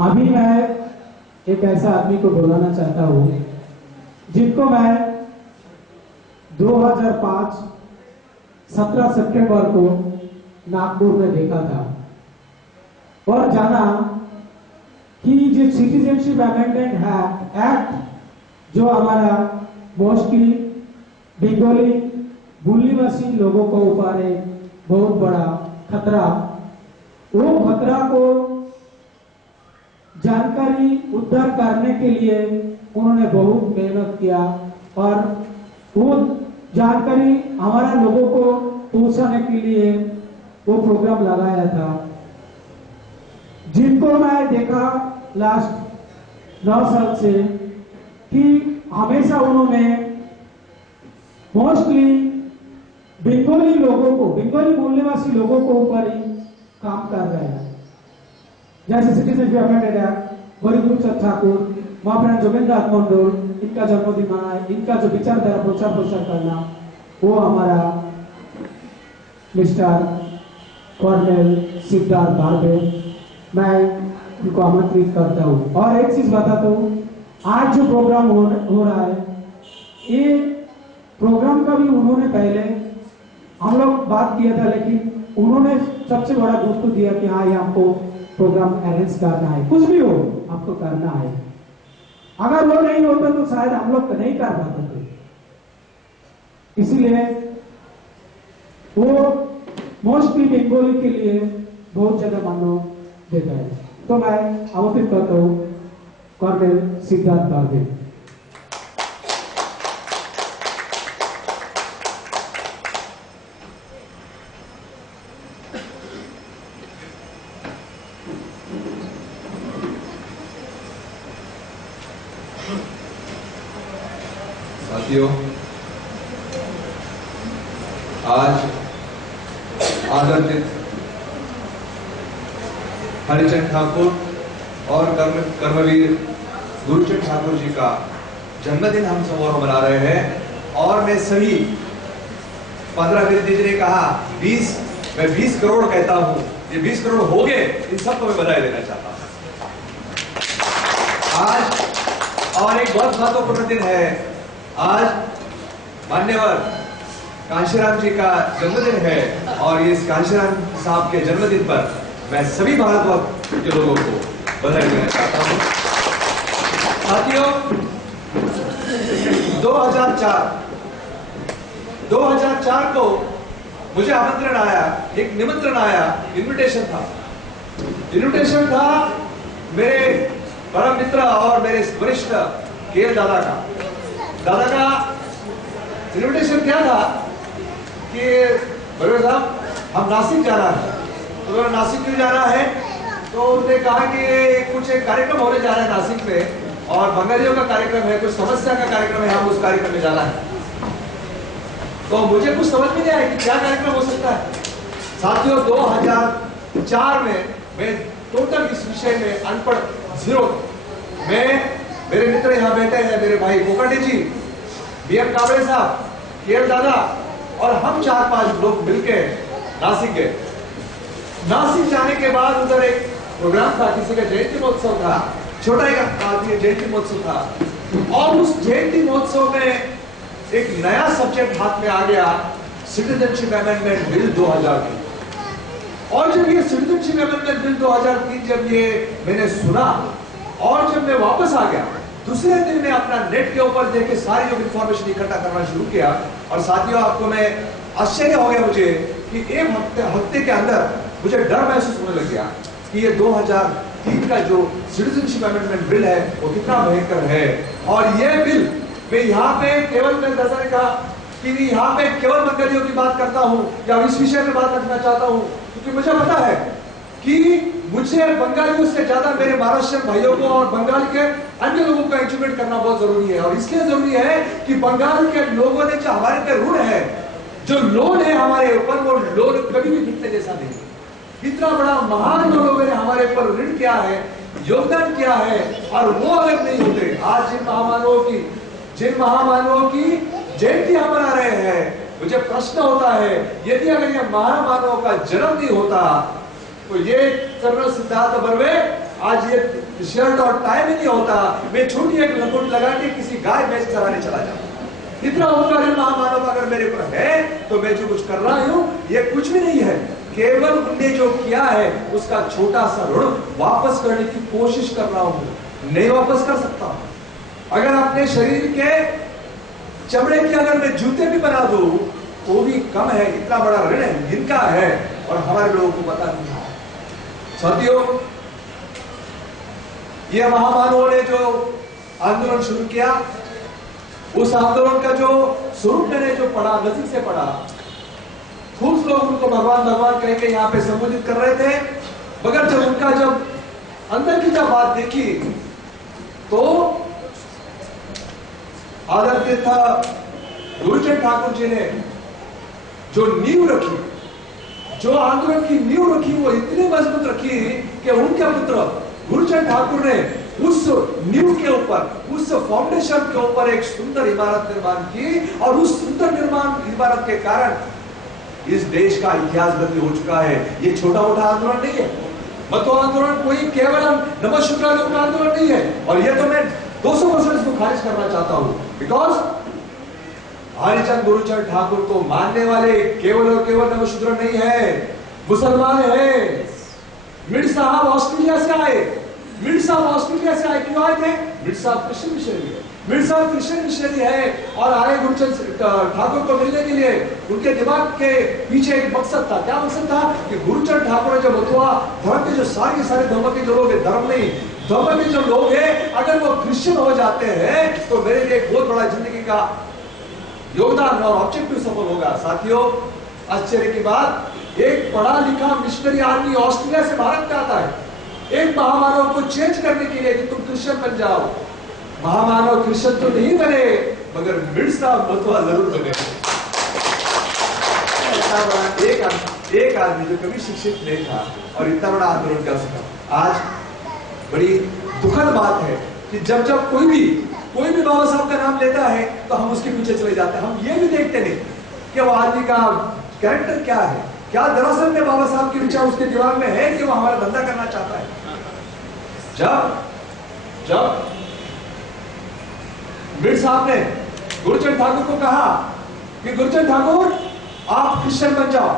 अभी मैं एक ऐसा आदमी को बुलाना चाहता हूँ जिनको मैं 2005 17 सितंबर को नागपुर में देखा था और जाना कि जो सिटीजनशिप अमेंडमेंट एक्ट जो हमारा मोस्टली बंगाली मूल्यवासी लोगों को ऊपर एक बहुत बड़ा खतरा, वो खतरा को जानकारी उद्धार करने के लिए उन्होंने बहुत मेहनत किया और वो जानकारी हमारा लोगों को पहुंचाने के लिए वो प्रोग्राम लगाया था, जिनको मैं देखा लास्ट 9 साल से कि हमेशा उन्होंने मोस्टली बंगाली लोगों को, बंगाली मूल्यवासी लोगों को ऊपर ही काम कर रहे हैं। जैसे citizenship amendment act, Barigul Thakur, Mahapran Jogendranath Mandal, इनका जन्मदिन मनाए, इनका जो विचारधारा प्रचार प्रसार करना, वो हमारा मिस्टर कर्नल सिद्धार्थ बारबे, मैं उनको आमंत्रित करता हूँ। और एक चीज बताता हूँ, आज जो प्रोग्राम हो रहा है, ये प्रोग्राम का भी उन्होंने पहले हम लोग बात किया था, लेकिन उन्होंने सबसे बड़ा गुरुत्व दिया कि हाँ, ये हमको प्रोग्राम अरेंज करना है, कुछ भी हो आपको करना है। अगर वो नहीं होता तो शायद हम लोग नहीं कर पाते थे। इसीलिए वो मोस्टली बंगाली के लिए बहुत ज्यादा मानो देता है। तो मैं आमंत्रित करता हूँ कर्नल सिद्धार्थ बारबे। साथियों, आज आदरणीय हरिचंद ठाकुर और कर्मवीर गुरुचंद ठाकुर जी का जन्मदिन हम समारोह मना रहे हैं। और मैं सभी 15 विद्यार्थी जी ने कहा 20, मैं 20 करोड़ कहता हूं, ये 20 करोड़ हो गए, इन सबको मैं बधाई देना चाहता हूं आज। और एक बहुत महत्वपूर्ण दिन है आज, मान्यवर कांशीराम जी का जन्मदिन है और इस कांशीराम साहब के जन्मदिन पर मैं सभी भारतवर्ष के लोगों को बधाई देना चाहता हूं। साथियों, 2004 को मुझे आमंत्रण आया, एक निमंत्रण आया, इनविटेशन था मेरे परम मित्र और मेरे वरिष्ठ केएल दादा का इन्विटेशन क्या था कि बड़े साहब हम नासिक जाना है। तो नासिक क्यों जाना है? तो उन्होंने कहा कि कुछ एक कार्यक्रम होने जा रहा है नासिक में और बंगालियों का कार्यक्रम है, कुछ समस्या का कार्यक्रम है, हम उस कार्यक्रम में जाना है। तो मुझे कुछ समझ में नहीं आया कि क्या कार्यक्रम हो सकता है। साथियों, 2004 में मैं टोटल इस विषय में अनपढ़, जीरो। मैं, मेरे मित्र यहाँ बैठे हैं, मेरे भाई कोकाटे जी, बीएम काबड़े साहब, केएल दादा और हम 4-5 लोग मिलकर नासिक गए। नासिक जाने के बाद उधर एक प्रोग्राम था, किसी का जयंती महोत्सव था, छोटा एक आदमी जयंती महोत्सव था। और उस जयंती महोत्सव में एक नया सब्जेक्ट हाथ में आ गया, सिटीजनशिप अमेंडमेंट बिल 2003। और जब ये सिटीजनशिप अमेंडमेंट बिल 2003 जब ये मैंने सुना और जब मैं वापस आ गया, दूसरे दिन में अपना नेट के ऊपर देखे सारी जो इंफॉर्मेशन इकट्ठा करना शुरू किया। और साथियों, आपको मैं आश्चर्य हो गया मुझे कि एक हफ्ते के अंदर मुझे डर महसूस होने लग गया कि ये 2003 का जो सिटीजनशिप अमेंडमेंट बिल है वो कितना भयंकर है। और ये बिल, मैं यहाँ पे केवल, मैं दादा ने कहा कि यहाँ पे केवल बंगालियों की बात करता हूँ या इस विषय में बात रखना चाहता हूँ, क्योंकि मुझे पता है कि मुझे बंगालियों से ज्यादा मेरे महाराष्ट्र भाइयों को और बंगाल के अन्य लोगों को एजुकेट करना बहुत जरूरी है। और इसलिए जरूरी है कि बंगाल के लोगों ने जो हमारे पे ऋण है, जो लोन है हमारे ऊपर, वो लोन कभी भी कितने जैसा नहीं। इतना बड़ा महान लोगों ने हमारे ऊपर ऋण किया है, योगदान किया है, और वो अगर नहीं होते, आज जिन महामानवों की जयंती हम मना रहे हैं, मुझे प्रश्न होता है, यदि अगर ये महामानवों का जन्म नहीं होता तो ये कर्नल सिद्धार्थ बारबे आज ये शर्ट और टाई में नहीं होता, मैं छोटी एक लंगोट लगा के किसी गाय भैंस चराने चला जाता। इतना उपकार महामानव अगर मेरे ऊपर है तो मैं जो कुछ कर रहा हूं ये कुछ भी नहीं है, केवल उनने जो किया है उसका छोटा सा ऋण वापस करने की कोशिश कर रहा हूं। नहीं वापस कर सकता। अगर अपने शरीर के चमड़े की अगर मैं जूते भी बना दूं तो भी कम है, इतना बड़ा ऋण इनका है और हमारे लोगों को पता नहीं है। साथियों, ये महामानवों ने जो आंदोलन शुरू किया, उस आंदोलन का जो स्वरूप मैंने जो पढ़ा, नजदीक से पढ़ा, खूब लोग उनको भगवान भगवान कह के यहाँ पे संबोधित कर रहे थे, मगर जब उनका जब अंदर की जब बात देखी तो आदरणीय गुरुचरण ठाकुर जी ने जो नींव रखी, जो आंदोलन की नींव रखी, वो इतनी मजबूत रखी कि उनके पुत्र गुरुचरण ठाकुर ने उस नींव के ऊपर, उस फाउंडेशन के ऊपर एक सुंदर इमारत निर्माण की और उस सुंदर निर्माण इमारत के कारण इस देश का इतिहास बदल हो चुका है। ये छोटा मोटा आंदोलन नहीं है। मतो आंदोलन कोई केवल नमः शुक्रालु का आंदोलन नहीं है। और ये तो मैं 200% इसको खारिज करना चाहता हूं, बिकॉज हरिचंद गुरुचरण ठाकुर को मानने वाले केवल और केवल नमः शुक्र नहीं है, मुसलमान है। मिड साहब ऑस्ट्रेलिया से आए, मिड साहब ऑस्ट्रेलिया से आए, क्यों आए थे? मिड साहब क्रिश्चियन मिशनरी है, मिड साहब क्रिश्चियन मिशनरी है और आए गुरुचरण ठाकुर को मिलने के लिए। उनके दिमाग के पीछे एक मकसद था। क्या मकसद था? कि गुरुचरण ठाकुर ने जो बतुआ धर्म के जो सारे धर्म के जो लोग हैं, धर्म नहीं, धर्म के जो लोग हैं, अगर वो क्रिश्चियन हो जाते हैं तो मेरे लिए एक बहुत बड़ा जिंदगी का योगदान और ऑब्जेक्टिव सफल होगा। साथियों, आश्चर्य की बात, एक पढ़ा लिखा मिशनरी आदमी ऑस्ट्रेलिया से भारत में आता है एक महामानव को चेंज करने के लिए कि तुम क्रिश्चियन बन जाओ। महामानव क्रिश्चियन तो नहीं बने, मगर मिड साहब बतुआ जरूर बने। एक आदमी जो कभी शिक्षित नहीं था और इतना बड़ा आंदोलन कर सका। आज बड़ी दुखद बात है कि जब जब कोई भी बाबा साहब का नाम लेता है तो हम उसके पीछे चले जाते हैं। हम ये भी देखते नहीं कि वो आदमी का कैरेक्टर क्या है, क्या दरअसल में बाबा साहब के विचार उसके दिमाग में है कि वो हमारा धंधा करना चाहता है। जब मिड साहब ने गुरुचरण ठाकुर को कहा कि गुरुचरण ठाकुर आप क्रिश्चियन बन जाओ,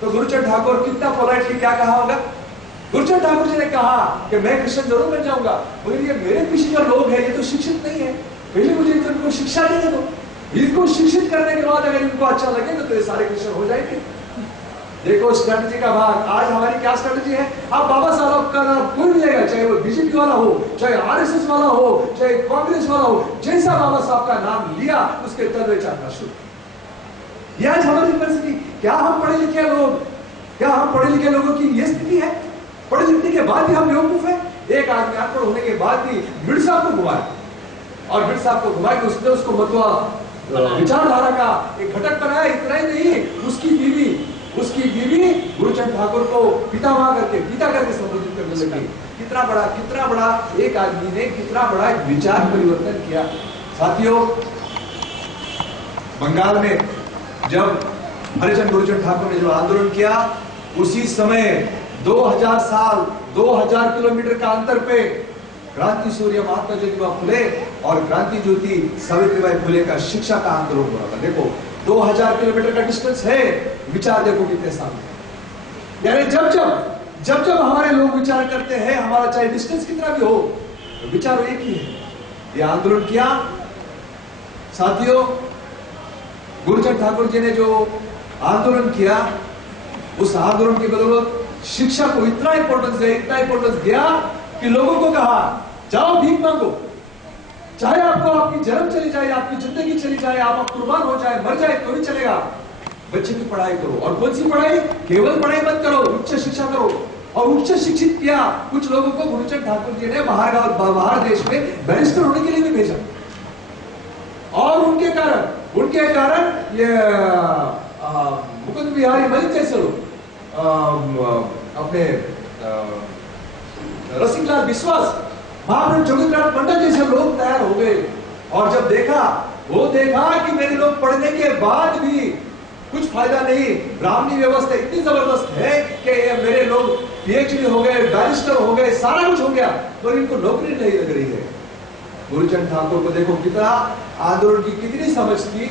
तो गुरुचरण ठाकुर कितना पोलाइटली क्या कहा होगा? गुरुचरण ठाकुर जी ने कहा कि मैं क्रिश्चियन जरूर बन जाऊंगा, मगर ये मेरे पीछे जो लोग हैं ये तो शिक्षित नहीं है, पहले मुझे इनको शिक्षा देने दो। इनको शिक्षित करने के बाद अगर इनको अच्छा लगेगा तो ये सारे क्रिश्चियन हो जाएंगे। देखो स्ट्रेटजी का भाग। आज हमारी क्या स्ट्रेटजी है? आप बाबा साहब का नाम कोई भी लेगा, चाहे वो बीजेपी वाला हो, चाहे आरएसएस वाला हो, चाहे कांग्रेस वाला हो, जैसा बाबा साहब का नाम लिया उसके तलवे चाटना शुरू। ये आज हमारी परिस्थिति। क्या हम पढ़े लिखे लोग, क्या हम पढ़े लिखे लोगों की ये स्थिति है? पढ़े लिखने के बाद भी हम बेवकूफ है। एक आदमी अनपढ़ होने के बाद भी मिड साहब को घुमाया और मिड साहब को घुमा के उसने उसको मतवा विचारधारा का एक घटक बनाया। इतना ही नहीं, उसकी बीवी गुरुचरण ठाकुर को पिता करके संबोधित करने लगी। कितना बड़ा एक आदमी ने कितना बड़ा एक विचार परिवर्तन किया। साथियों, बंगाल में जब हरिचंद गुरुचरण ठाकुर ने जो आंदोलन किया, उसी समय 2000 किलोमीटर का अंतर पे क्रांति सूर्य महात्मा ज्योतिबा फुले और क्रांति ज्योति सावित्रीबाई फुले का शिक्षा का आंदोलन हो रहा था। देखो 2000 किलोमीटर का डिस्टेंस है, विचार देखो कितने सामने। यानी जब हमारे लोग विचार करते हैं, हमारा चाहे डिस्टेंस कितना भी हो, तो विचार एक ही है। ये आंदोलन किया। साथियों, गुरुचरण ठाकुर जी ने जो आंदोलन किया, उस आंदोलन की बदौलत शिक्षा को इतना इंपॉर्टेंस दिया कि लोगों को कहा जाओ भीख मांगो, चाहे आपको आपकी जन्म चली जाए, आपकी जिंदगी चली जाए, आप कुर्बान हो जाए, मर जाए तो भी चलेगा, बच्चे की पढ़ाई करो। और कौन सी पढ़ाई? केवल पढ़ाई मत करो, उच्च शिक्षा करो। और उच्च शिक्षित किया। कुछ लोगों को गुरुचरण ठाकुर जी ने बाहर देश में बैरिस्टर होने के लिए भी भेजा। और उनके कारण ये मुकुंद बिहारी मलिक जैसे लोग, अपने रसिकलाल विश्वास, महाप्रभु जोगिंद्रनाथ पंडित जैसे लोग तैयार हो गए। और जब देखा कि मेरे लोग पढ़ने के बाद भी कुछ फायदा नहीं, ब्राह्मणी व्यवस्था इतनी जबरदस्त है कि मेरे लोग पीएचडी हो गए, बैरिस्टर हो गए, सारा कुछ हो गया, पर इनको नौकरी नहीं लग रही है। गुरुचंद ठाकुर को देखो कितना आंदोलन की कितनी समझ थी,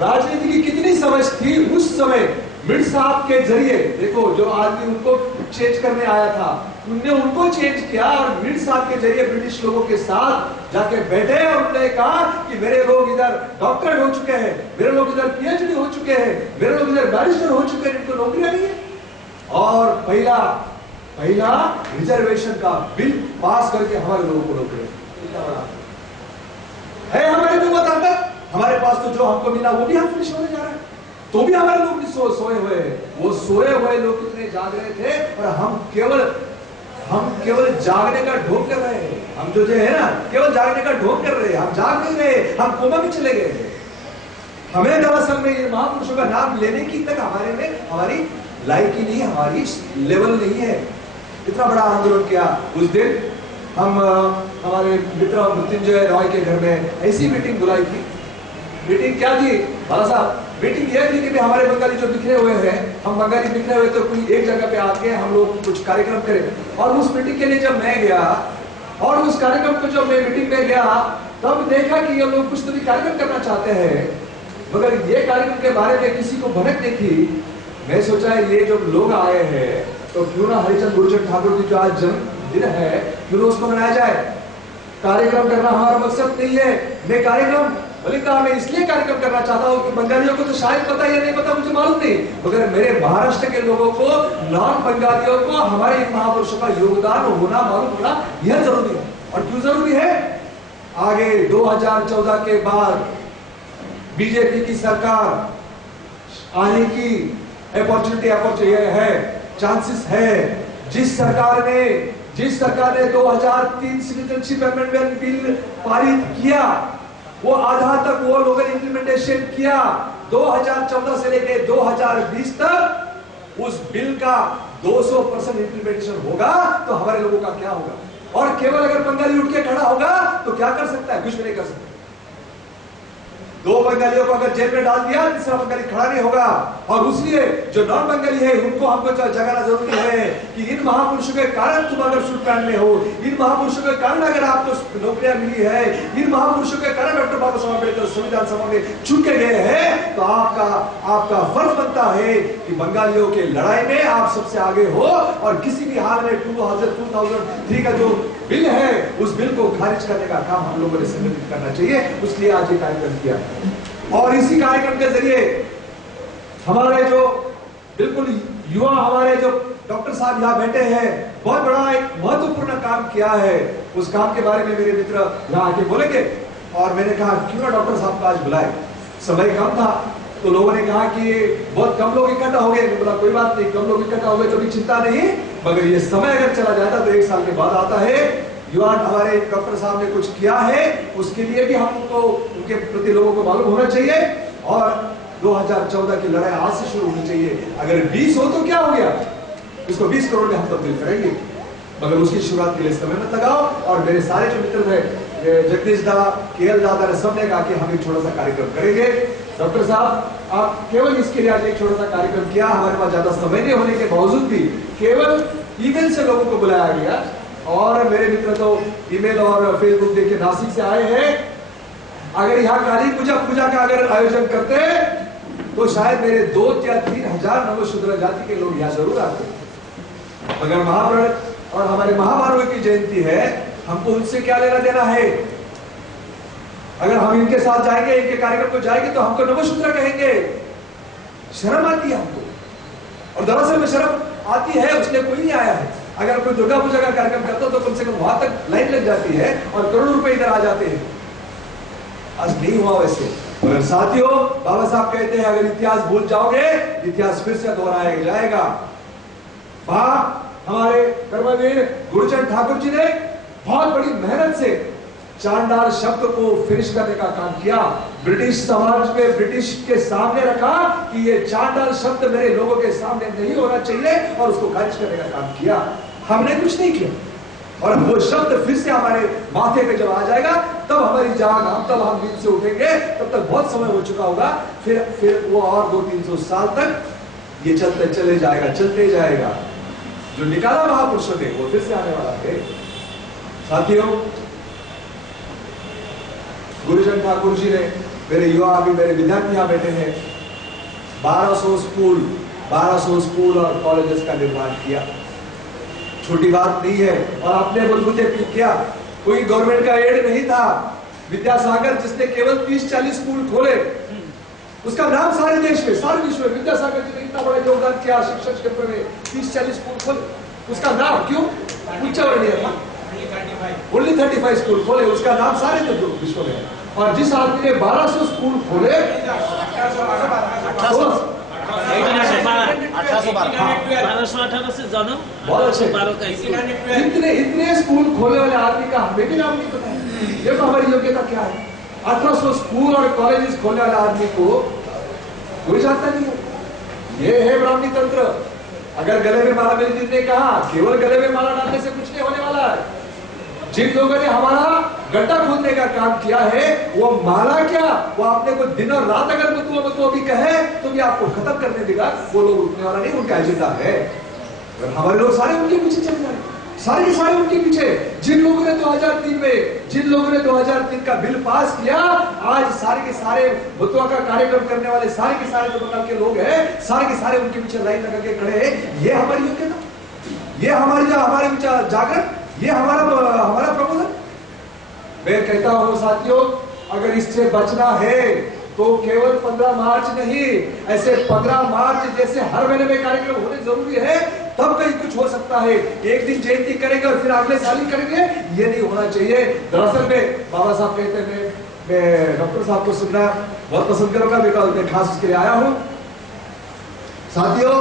राजनीति की कितनी समझ थी उस समय। मिड साहब के जरिए देखो, जो आदमी उनको चेंज करने आया था, उनने उनको चेंज किया और मिड साहब के जरिए ब्रिटिश लोगों के साथ जाके बैठे और उन्होंने कहा कि मेरे लोग इधर डॉक्टरेट हो चुके हैं, मेरे लोग इधर पीएचडी हो चुके हैं, मेरे लोग इधर बैरिस्टर हो चुके हैं, इनको नौकरियां नहीं है। और पहला रिजर्वेशन का बिल पास करके हमारे लोगों को नौकरी है। हमारे में वो ताकत, हमारे पास तो जो हमको मिला वो भी हम फिनिश होने जा रहे हैं, तो भी हमारे लोग सोए हुए हैं। वो सोए हुए लोग कितने जाग रहे थे, और हम केवल जागने का ढोंग कर रहे हैं। हम जो है ना, केवल जागने का ढोंग कर रहे हैं, हम जाग नहीं रहे, हम कोमा में चले गए। हमें दरअसल में ये महापुरुषों का नाम लेने की तक हमारे में हमारी लायकी नहीं, हमारी लेवल नहीं है। इतना बड़ा आंदोलन किया उस दिन। हम हमारे मित्र मृत्युंजय रॉय के घर में ऐसी मीटिंग बुलाई थी। मीटिंग क्या थी बाला साहब? मीटिंग यह थी कि हमारे बंगाली जो बिखरे हुए हैं, हम बंगाली बिखरे हुए, तो कोई एक जगह पे आके हम लोग कुछ कार्यक्रम करें। और उस मीटिंग के लिए जब मैं गया, और उस कार्यक्रम को जब मैं मीटिंग में गया, तब देखा कि ये लोग कुछ तो भी कार्यक्रम करना चाहते हैं, मगर ये कार्यक्रम के बारे में किसी को भनक नहीं थी। मैं सोचा ये जो लोग आए हैं, तो क्यों ना हरिचंद गुरुचंद ठाकुर की जो आज जन्मदिन है, क्यों उसको मनाया जाए। कार्यक्रम करना हमारा मकसद नहीं है। मैं कार्यक्रम बल्कि मैं इसलिए कार्यक्रम करना चाहता हूँ कि बंगालियों को तो शायद पता या नहीं पता, मुझे मालूम नहीं, मगर मेरे महाराष्ट्र के लोगों को, नॉन बंगालियों को हमारे इन महापुरुषों का योगदान होना, मालूम होना यह जरूरी है। और क्यों जरूरी है? आगे 2014 के बाद बीजेपी की सरकार आने की अपॉर्चुनिटी है, चांसेस है। जिस सरकार ने 2003 सिटीजनशिप अमेंडमेंट बिल पारित किया, वो आधा तक वो लोगों ने इंप्लीमेंटेशन किया। 2014 से लेकर 2020 तक उस बिल का 200% इंप्लीमेंटेशन होगा, तो हमारे लोगों का क्या होगा? और केवल अगर बंगाली उठ के खड़ा होगा तो क्या कर सकता है? कुछ भी नहीं कर सकता। 2 बंगालियों को अगर जेल में डाल दिया, तीसरा बंगाली खड़ा नहीं होगा। और इसलिए जो नॉन बंगाली है, उनको हमको जगाना जरूरी है कि इन महापुरुषों के कारण तुम अगर सूट पैंट में हो, इन महापुरुषों के कारण अगर आपको नौकरियां मिली है, इन महापुरुषों के कारण डॉक्टर बाबा साहब अम्बेडकर संविधान सभा में चुन के गए हैं, तो आपका फर्ज बनता है कि बंगालियों के लड़ाई में आप सबसे आगे हो। और किसी भी हाल में 2003 का जो बिल है, उस बिल को खारिज करने का काम हम लोगों ने संगठित करना चाहिए। उसलिए आज ये कार्यक्रम किया। और इसी कार्यक्रम के जरिए हमारे जो बिल्कुल युवा, हमारे जो डॉक्टर साहब यहाँ बैठे हैं, बहुत बड़ा एक महत्वपूर्ण काम किया है। उस काम के बारे में मेरे मित्र यहाँ आके बोलेंगे। और मैंने कहा क्यों ना डॉक्टर साहब को आज बुलाए, समय कम था, तो लोगों ने कहा कि बहुत कम लोग इकट्ठा हो गए। बोला कोई बात नहीं, कम लोग इकट्ठा हो गए तो भी चिंता नहीं, मगर ये समय अगर चला जाता तो 1 साल के बाद आता है। युवा हमारे डॉक्टर साहब ने कुछ किया है, उसके लिए भी हमको उनके प्रति लोगों को मालूम होना चाहिए। और 2014 की लड़ाई आज से शुरू होनी चाहिए। अगर 20 हो तो क्या हो गया, इसको 20 करोड़ में हम तब्दील करेंगे, मगर उसकी शुरुआत के लिए समय मत लगाओ। और मेरे सारे जो मित्र थे, जगदीश दा, केएल दादा ने सबने कहा कि हम एक छोटा सा कार्यक्रम करेंगे। डॉक्टर साहब, आप केवल इसके लिए आज एक छोटा सा कार्यक्रम किया। हमारे पास ज्यादा समय नहीं होने के बावजूद भी केवल ईमेल से लोगों को बुलाया गया। और मेरे मित्र तो ईमेल और फेसबुक देख के नासिक से आए हैं। अगर यहाँ काली पूजा का अगर आयोजन करते तो शायद मेरे 2 या 3 हजार नवशूद्र जाति के लोग यहाँ जरूर आते। मगर महाभारत और हमारे महाभारत की जयंती है, हमको उनसे क्या लेना देना है? अगर हम इनके साथ जाएंगे, इनके कार्यक्रम को जाएंगे, तो हमको नवशूद्र कहेंगे। शर्म आती है हमको, और दरअसल में शर्म आती है उसने कोई नहीं आया है। अगर कोई दुर्गा पूजा का कार्यक्रम करता तो कम से कम वहां तक लाइन लग जाती है और करोड़ों रुपए इधर आ जाते हैं। आज नहीं हुआ वैसे। मगर साथियों, बाबा साहब कहते हैं अगर इतिहास भूल जाओगे, इतिहास फिर से दोहराया जाएगा। हमारे कर्मवीर गुरुचंद ठाकुर जी ने बहुत बड़ी मेहनत से चांडाल शब्द को फिनिश करने का काम किया। ब्रिटिश समाज में ब्रिटिश के सामने रखा कि ये चांडाल शब्द मेरे लोगों के सामने नहीं होना चाहिए, और उसको खारिज करने का काम किया। हमने कुछ नहीं किया, और वो शब्द फिर से हमारे माथे पे जब आ जाएगा, तब हमारी जान, तब हम नींद से उठेंगे। तब तक बहुत समय हो चुका होगा। फिर वो और 200-300 साल तक ये चलते चले जाएगा, चलते जाएगा। जो निकाला महापुरुषों ने वो फिर से आने वाला है। साथियों, गुरुजन ठाकुर जी ने, मेरे युवा अभी मेरे विद्यार्थी यहाँ बैठे हैं, 1200 स्कूल और कॉलेजेस का निर्माण किया। छोटी बात नहीं है। और आपने बलबूते किया, कोई गवर्नमेंट का एड नहीं था। विद्यासागर जिसने केवल 30-40 स्कूल खोले, उसका नाम सारे देश में, सारे विश्व में, विद्यासागर जी ने इतना बड़ा योगदान किया शिक्षा क्षेत्र में, 30-40 स्कूल खोले। उसका नाम क्यों उच्च वर्णीय था? ओनली 35 स्कूल खोले, उसका नाम सारे विश्व में। और जिस आदमी ने 1200 स्कूल खोले, 1818 से जन्म, बहुत अच्छे, इतने स्कूल खोले वाले आदमी का हमें भी नाम नहीं पता है। ये तो हमारी योग्यता क्या है? 1800 स्कूल और कॉलेजेस खोलने वाले आदमी को कोई जानता नहीं है। ये है ब्राह्मणी तंत्र। अगर गले में माला मेरी ने कहा, केवल गले में माला डालने से कुछ नहीं होने वाला है। जिन लोगों ने हमारा गड्ढा खोदने का काम किया है, वो माला क्या, वो आपने को दिन और रात अगर बतुआ भी कहे तो भी आपको खत्म करने देगा। वो लोग उठने वाला नहीं, उनका एजेंडा है। और हमारे लोग सारे उनके पीछे चल रहे हैं, सारे के सारे उनके पीछे। जिन लोगों ने 2003 का बिल पास किया, आज सारे के सारे बतुआ का कार्यक्रम करने वाले सारे के सारे जो प्रकार के लोग हैं, सारे के सारे उनके पीछे लाइन लगा के खड़े हैं। ये हमारी योग्यता, ये हमारे विचार जागरण, ये हमारा प्रबोधन। मैं कहता हूं साथियों, अगर इससे बचना है तो केवल 15 मार्च नहीं, ऐसे 15 मार्च जैसे हर महीने में कार्यक्रम होने जरूरी है, तब कहीं कुछ हो सकता है। एक दिन जयंती करेंगे और फिर अगले साल ही करेंगे, ये नहीं होना चाहिए। दरअसल में बाबा साहब कहते हैं, मैं डॉक्टर साहब को सुनना बहुत पसंद करूंगा, मैं खास उसके लिए आया हूं। साथियों,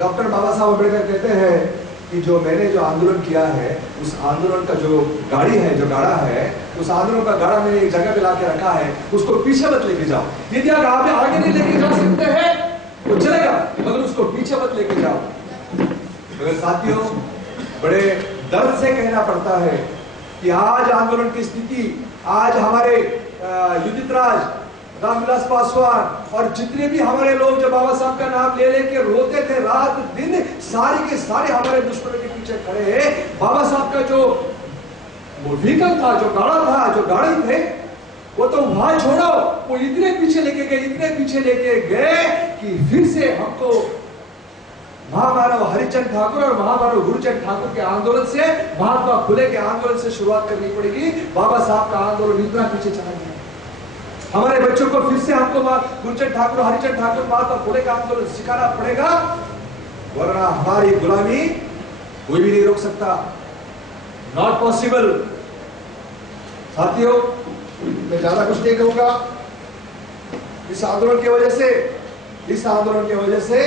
डॉक्टर बाबा साहब अम्बेडकर कहते हैं कि जो मैंने जो आंदोलन किया है, उस आंदोलन का जो गाड़ी है, जो गाड़ा है, उस आंदोलन का गाड़ा मैंने एक जगह पे लाके रखा है, उसको पीछे मत लेके जाओ। यदि आप आगे नहीं लेके जा सकते हैं तो चलेगा, मगर उसको पीछे मत लेके जाओ। मगर साथियों, बड़े दर्द से कहना पड़ता है कि आज आंदोलन की स्थिति, आज हमारे युधित राज, रामविलास पासवान और जितने भी हमारे लोग जो बाबा साहब का नाम ले लेके रोते थे रात दिन, सारे के सारे हमारे दुश्मनों के पीछे खड़े हैं। बाबा साहब का जो व्हीकल था, जो गाड़ा था, जो गाड़ी थे, वो तो वहां छोड़ो, वो इतने पीछे लेके गए कि फिर से हमको महामानव हरिचंद ठाकुर और महामानव गुरुचंद ठाकुर के आंदोलन से, महात्मा फुले के आंदोलन से शुरुआत करनी पड़ेगी। बाबा साहब का आंदोलन इतना पीछे चला गया। हमारे बच्चों को फिर से हमको गुरुचंद ठाकुर, हरिचंद ठाकुर, महात्मा फुले का आंदोलन सिखाना पड़ेगा, वरना हमारी गुलामी कोई भी नहीं रोक सकता। Not possible. साथियों, मैं ज्यादा कुछ नहीं कहूंगा। इस आंदोलन की वजह से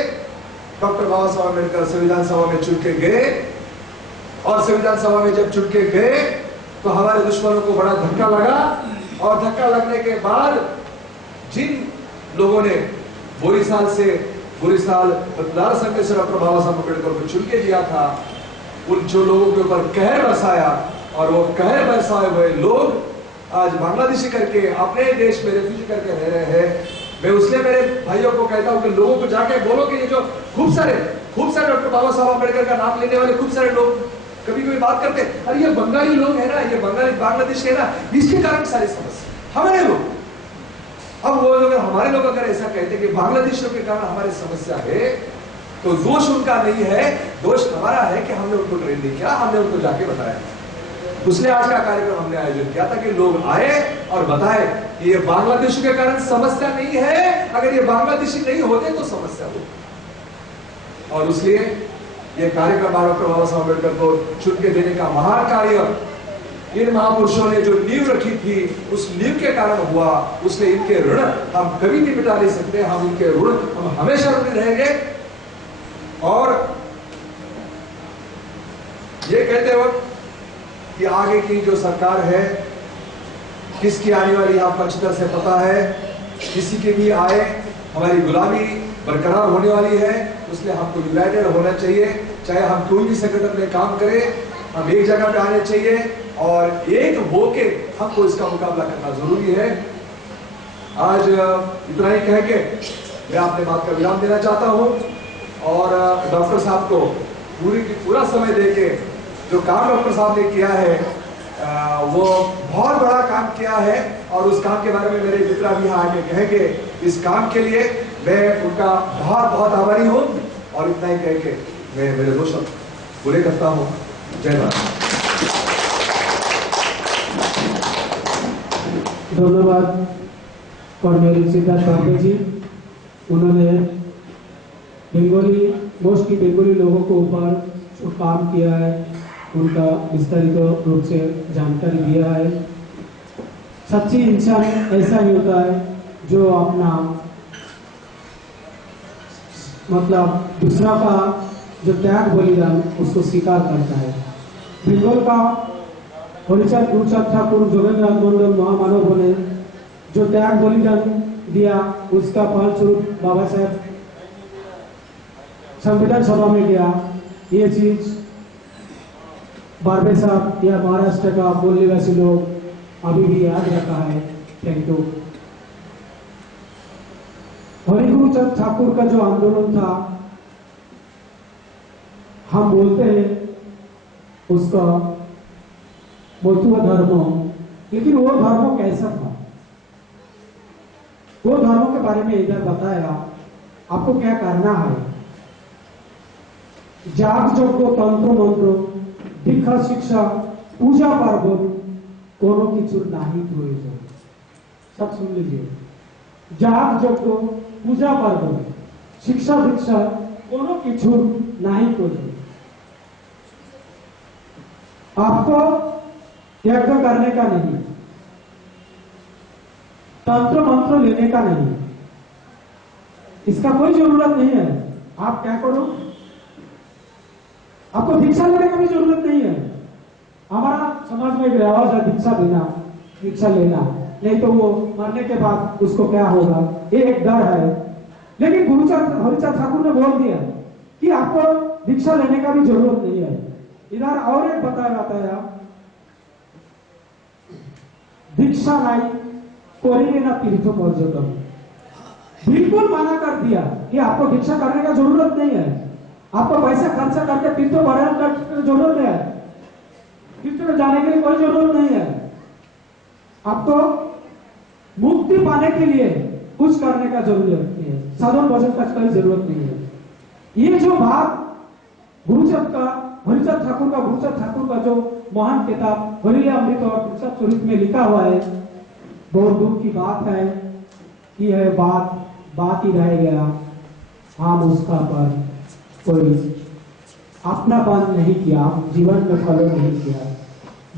डॉक्टर बाबा साहब अम्बेडकर संविधान सभा में चुन के गए, और संविधान सभा में जब चुन के गए तो हमारे दुश्मनों को बड़ा धक्का लगा। और धक्का लगने के बाद जिन लोगों ने बोरीसाल मतदार संघ से डॉक्टर बाबा साहब अम्बेडकर को चुन के दिया था, उन जो लोगों के ऊपर कहर बरसाया, और वो कहर बरसाए हुए लोग आज बांग्लादेशी करके अपने देश में रेफ्यूजी करके रह रहे हैं। मैं उसलिए मेरे भाइयों को कहता हूं कि लोगों को जाके बोलो कि ये जो खूब सारे डॉक्टर बाबा साहब अम्बेडकर का नाम लेने वाले खूब सारे लोग कभी बात करते हैं, अरे ये बंगाली लोग है ना, ये बांग्लादेशी है ना, इसके कारण सारी समस्या हमारे लोग। अब वो लोग, हमारे लोग अगर ऐसा कहते कि बांग्लादेशियों के कारण हमारी समस्या है, तो दोष उनका नहीं है, दोष हमारा है कि हमने उनको ट्रेन नहीं किया, हमने उनको जाके बताया। उसने आज का कार्यक्रम हमने आयोजन किया था कि लोग आए और बताए कि ये बांग्लादेश के कारण समस्या नहीं है, अगर ये बांग्लादेशी नहीं होते तो समस्या होती। और इसलिए ये कार्यक्रम डॉक्टर बाबा साहब अम्बेडकर को चुन के देने का महान कार्य इन महापुरुषों ने जो नींव रखी थी, उस नींव के कारण हुआ। उसने इनके ऋण हम कभी नहीं मिटा नहीं सकते, हम इनके ऋण हम हमेशा ऋणी रहेंगे। और ये कहते वक्त कि आगे की जो सरकार है, किसकी आने वाली आपको अच्छी तरह से पता है, किसी के भी आए, हमारी गुलामी बरकरार होने वाली है। इसलिए हमको यूनाइटेड होना चाहिए, चाहे हम कोई भी संगठन में काम करें, हम एक जगह पे आने चाहिए और एक होके हमको इसका मुकाबला करना जरूरी है। आज इतना ही कह के मैं अपने बात का विराम देना चाहता हूं और डॉक्टर साहब को पूरा समय देके जो काम डॉक्टर साहब ने किया है वो बहुत बड़ा काम किया है और उस काम के बारे में मेरे मित्र भी यहाँ आके कहेंगे। इस काम के लिए मैं उनका बहुत बहुत आभारी हूँ और इतना ही कह के मैं मेरे दो शब्द पूरे करता हूँ। जय भारत। धन्यवाद कर्नल सिद्धार्थ पांडे जी। उन्होंने मोस्टली बेंगोली लोगों के ऊपर जो काम किया है उनका विस्तारित रूप से जानकारी दिया है। सच्ची इंसान ऐसा ही होता है जो अपना मतलब दूसरा का जो त्याग बलिदान उसको स्वीकार करता है। बंगाल का हरिचांद गुरुचांद ठाकुर जोगेंद्र मंडल महामानव ने जो त्याग बलिदान दिया उसका फलस्वरूप बाबा साहब संविधान सभा में गया। ये चीज बारबे साहब या महाराष्ट्र का मूल निवासी लोग अभी भी याद रखा है। Thank you. हरिगुरुचंद ठाकुर का जो आंदोलन था हम बोलते हैं उसका मथुआ धर्म, लेकिन वो धर्म कैसा था वो धर्मों के बारे में इधर बताया। आपको क्या करना है, जाग यज्ञ तंत्र मंत्र दीक्षा शिक्षा पूजा पार्वण कोनो किचुर नहीं प्रयोजन। सब सुन लीजिए, जाग यज्ञ पूजा पार्वण शिक्षा दीक्षा कोनो किचुर नहीं प्रयोजन। आपको यज्ञ करने का नहीं, तंत्र मंत्र लेने का नहीं, इसका कोई जरूरत नहीं है। आप क्या करो, आपको दीक्षा लेने का भी जरूरत नहीं है। हमारा समाज में एक रिवाज है दीक्षा देना, दीक्षा लेना, नहीं तो वो मरने के बाद उसको क्या होगा, ये एक डर है। लेकिन हरिचांद ठाकुर ने बोल दिया कि आपको दीक्षा लेने का भी जरूरत नहीं है। इधर और एक बताया दीक्षा नहीं करेंगे ना तीर्थ पर्यटन, बिल्कुल मना कर दिया कि आपको दीक्षा करने का जरूरत नहीं है। आपको पैसा खर्चा करके तीर्थ पर्यटन करने की जरूरत है, तीर्थ में जाने के लिए कोई जरूरत नहीं है। आपको मुक्ति पाने के लिए कुछ करने का जरूरत नहीं है, साधन भजन का कोई जरूरत नहीं है। ये जो बात हरिचांद ठाकुर का जो महान किताब हरिले अमृत और पुस्तक स्वरूप में लिखा हुआ है, बहुत दुख की बात है कि यह बात ही रह गया। हम उसका पर कोई अपना बंद नहीं किया, जीवन में फॉलो नहीं किया,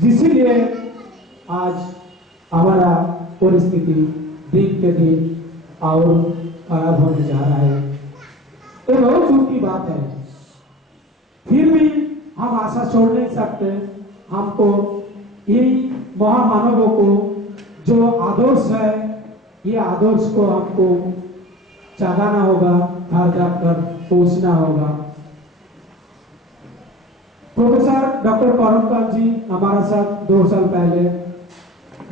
जिसलिए आज हमारा परिस्थिति दिन के दिन और खराब होने जा रहा है। तो बहुत दुख की बात है। फिर भी हम आशा छोड़ नहीं सकते। हमको इन महामानवों को जो आदर्श है, ये आदर्श को हमको जगाना होगा, घर जाकर पहुंचना होगा। प्रोफेसर डॉक्टर करमकांत जी हमारा साथ 2 साल पहले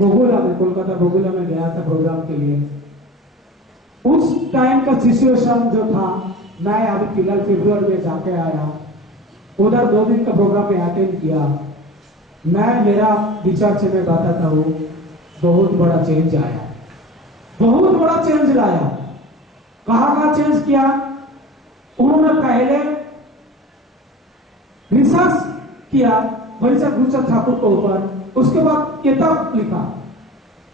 बगुला में, कोलकाता बगुला में गया था प्रोग्राम के लिए। उस टाइम का सिचुएशन जो था, मैं अभी फिलहाल फरवरी में जाके आया, उधर 2 दिन का प्रोग्राम में अटेंड किया। मेरा विचार से मैं बताता हूँ, बहुत बड़ा चेंज आया, बहुत बड़ा चेंज लाया। कहाँ का चेंज किया, उन्होंने पहले रिसर्च किया हरिचांद गुरुचांद ठाकुर के ऊपर, उसके बाद किताब लिखा।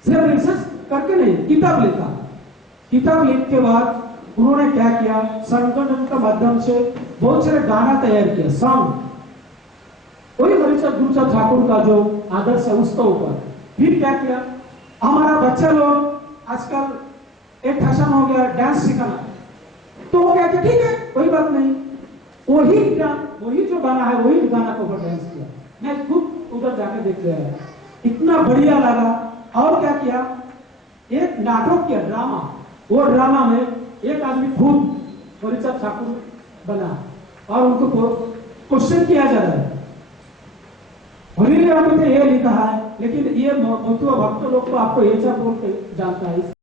सिर्फ रिसर्च करके नहीं, किताब लिखा। किताब लिख के बाद उन्होंने क्या किया, संगठन के माध्यम से बहुत सारे गाना तैयार किया, सॉन्ग, वही हरिचांद गुरुचांद ठाकुर का जो आदर्श है उसके ऊपर। फिर क्या किया, हमारा बच्चा लोग आजकल एक फैशन हो गया डांस सिखाना, तो वो कहते ठीक है कोई बात नहीं, वही जो गाना है वही गाना के ऊपर डांस किया। मैं खुद उधर जाके देख लिया, इतना बढ़िया लगा। और क्या किया, एक नाटक किया, ड्रामा। वो ड्रामा में एक आदमी खुद हरिचांद ठाकुर बना और उनको क्वेश्चन किया जा रहा है। हरिले में ये लिखा है, लेकिन ये मथुआ भक्त लोग को आपको ये सब बोल के जानता है।